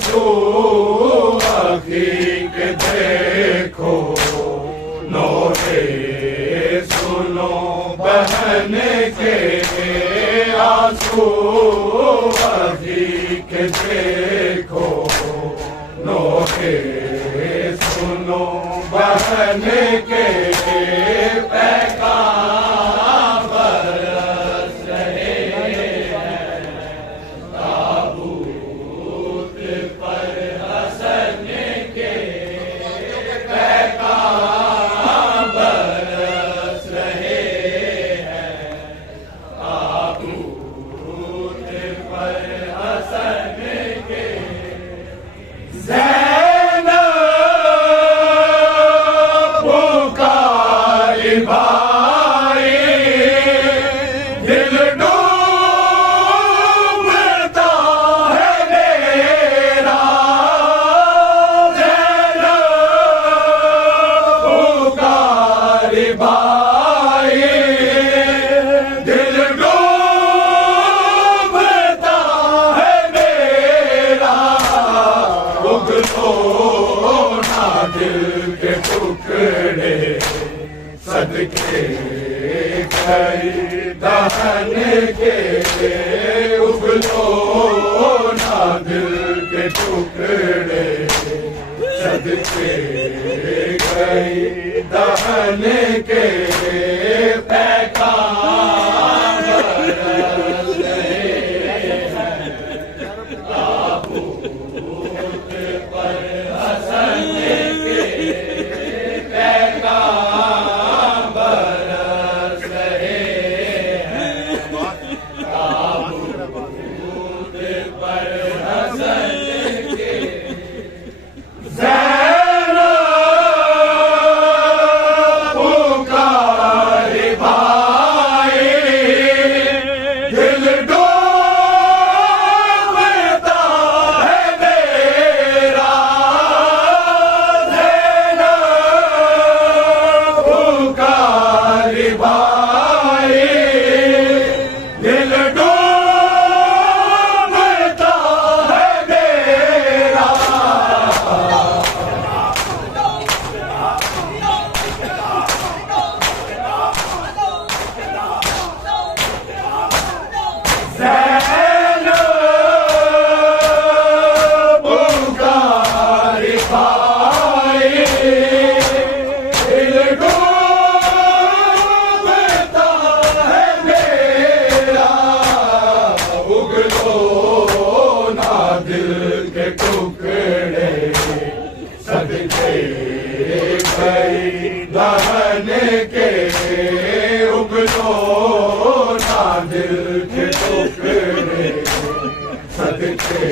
आंसू अखीक देखो नोहे सुनो बहन के आंसू अखीक देखो नोहे सुनो बहन के पैगाम बरस रहे हैं ताबूत पर हसन के पैगाम बरस रहे हैं ताबूत पर हसन के भाई दिल डूबता है मेरा पुकारी भाई दिल डूबता है मेरा उगलो ना दिल के टुकड़े सदके गई दहन के उगलो ना दिल के टुकड़े सदके गई दहन के पैगाम बरस रहे हैं ताबूत पर हसन के पैगाम बरस रहे हैं ताबूत पर हसन के ज़ैनब पुकारी भाई दिल डूबता है मेरा पुकारी भाई दिल डूबता है मेरा ज़ैनब पुकारी भाई दिल डूबता है मेरा उगलो ना दिल के टुकड़े सदके गई दहन के उगलो ना दिल के टुकड़े सदके